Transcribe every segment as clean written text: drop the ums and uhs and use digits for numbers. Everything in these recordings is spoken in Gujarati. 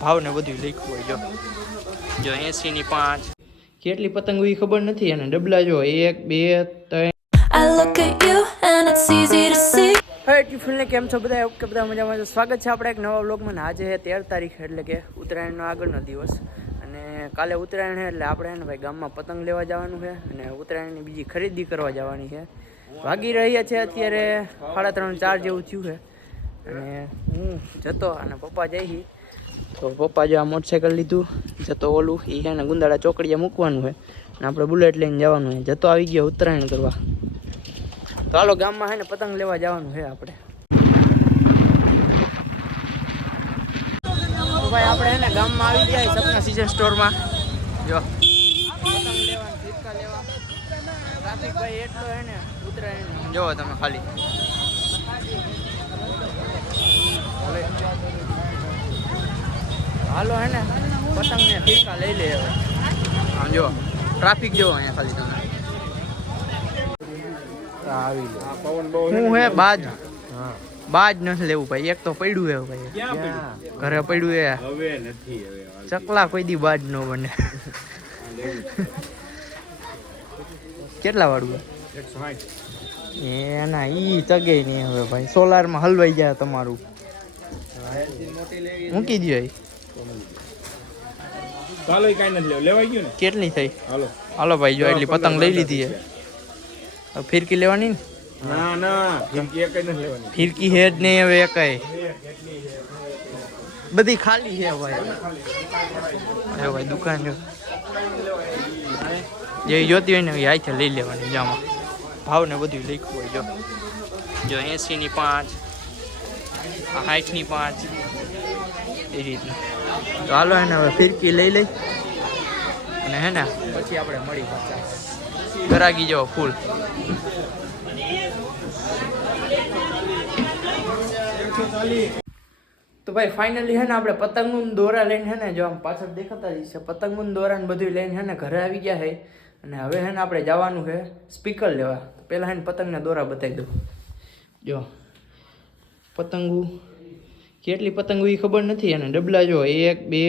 ભાવ ને બધું લખ્યું હોય જો 80 ની 5 કેટલી પતંગ એ ખબર નથી અને ડબલા જો 1 2 3 I look at you and it's easy to see. હે ટિફિન ને કેમ છો બધા? ઓકે બધા મજામાં છો. સ્વાગત છે આપણે એક નવા વ્લોગમાં. આજે છે 13 તારીખ એટલે કે ઉત્તરાયણનો આગળનો દિવસ અને કાલે ઉત્તરાયણ છે એટલે આપણે ને ભાઈ ગામમાં પતંગ લેવા જવાનું છે અને ઉત્તરાયણની બીજી ખરીદી કરવા જવાની છે. વાગી રહ્યા છે અત્યારે 3:30 4 જેવું થયું છે અને હું જતો અને પપ્પા જઈ તો પપ્પા જો આ મોટરસાઇકલ લીધું જતો ઓલું એ છે ને ગુંદાળા ચોકડીએ મૂકવાનું છે અને આપણે બુલેટ લઈને જવાનું છે. જતો આવી ગયો ઉત્તરાયણ કરવા. તો હાલો ગામમાં છે ને પતંગ લેવા જવાનું છે આપણે. તો ભાઈ આપણે છે ને ગામમાં આવી ગયા સપના સીઝન સ્ટોરમાં. જો પતંગ લેવા ફિરકા લેવા ટ્રાફિક ભાઈ એટલો છે ને ઉત્તરાયણ જોવો તમે ખાલી. હાલો હે ને પતંગ ને ફિરકા લઈ લે હવે. આમ જો ટ્રાફિક જોવો અહીંયા ખાલી તમે. આવી લે હું હે બાજ બાજ નથી લેવું ભાઈ. એક તો પડ્યું હે ભાઈ ઘરે પડ્યું હે હવે નથી. હવે ચકલા કોઈ દી બાજ નો બને. કેટલા વાળું 160 એના ઈ ચગે નહીં હવે ભાઈ. સોલાર માં હલવાઈ જાય તમારું. મૂકી દો ચાલો કઈ નથી લેવાઈ ગયું ને. કેટલી થઈ? હાલો હાલો ભાઈ જો એટલી પતંગ લઈ લીધી હે. ફિરકી લેવાની ને? ના ના ફિરકી એક નથી લેવાની. ફિરકી હે જ નહીં હવે એકાય. બધી ખાલી છે ભાઈ. હે ભાઈ દુકાન જો જે જોતી હોય ને એ હાથે લઈ લેવાની. જામાં ભાવ ને બધું લખ્યું હોય જો 80 ની 5 60 ની 5 એ રીતના. તો હાલો એને હવે ફિરકી લઈ લઈ અને હે ને પછી આપણે મળી પાછા. ગરાગી જાઓ ફૂલ. તો ભાઈ ફાઇનલી હે ને આપણે પતંગનું દોરા લઈને હે ને જો આમ પાછળ દેખાતા જ છે પતંગનું દોરા ને બધું લઈને હે ને ઘરે આવી ગયા છે અને હવે હે ને આપણે જવાનું છે સ્પીકર લેવા. પહેલાં હે ને પતંગના દોરા બતાવી દઉં. જો પતંગો કેટલી પતંગો એ ખબર નથી અને ડબલા જો 1 2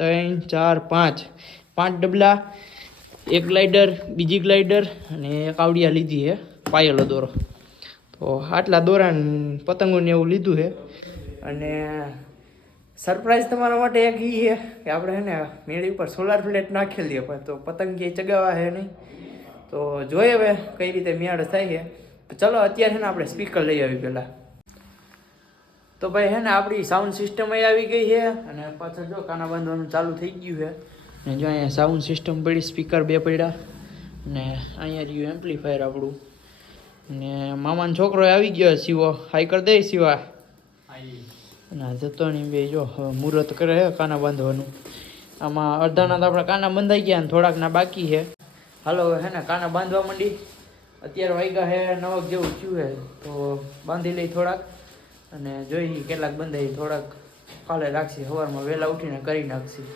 3 4 5 5 ડબલા, એક ગ્લાઇડર, બીજી ગ્લાઇડર અને એક આવડિયા લીધી છે પાયેલો દોરો. તો આટલા દોરા પતંગોને એવું લીધું છે અને સરપ્રાઈઝ તમારા માટે એક એ છે કે આપણે છે ને મેળી ઉપર સોલાર પ્લેટ નાખેલી છે પણ તો પતંગ ક્યાંય ચગાવવા છે નહીં. તો જોઈએ હવે કઈ રીતે મેળ થાય છે. તો ચલો અત્યારે છે ને આપણે સ્પીકર લઈ આવી પહેલાં. તો ભાઈ હે ને આપણી સાઉન્ડ સિસ્ટમ આવી ગઈ છે અને પાછળ જો કાના બાંધવાનું ચાલુ થઈ ગયું છે ને જો અહીંયા સાઉન્ડ સિસ્ટમ પડી, સ્પીકર 2 પડ્યા ને અહીંયા રહ્યું એમ્પ્લીફાયર આપણું ને મામાનો છોકરો આવી ગયો શિવો. હાઈ કરી દે શિવા. ના જતો નહીં બે જો હવે મુહૂર્ત કરે છે કાના બાંધવાનું. આમાં અડધાના તો આપણા કાના બંધાઈ ગયા ને થોડાકના બાકી છે. હાલો હે ને કાના બાંધવા માંડી. અત્યારે વાગ્યા છે 9 જેવું થયું છે તો બાંધી લઈ થોડાક અને જોઈ કેટલાક બંધાઈ. થોડાક કાલે રાખશી સવારમાં વહેલા ઉઠીને કરી નાખશી.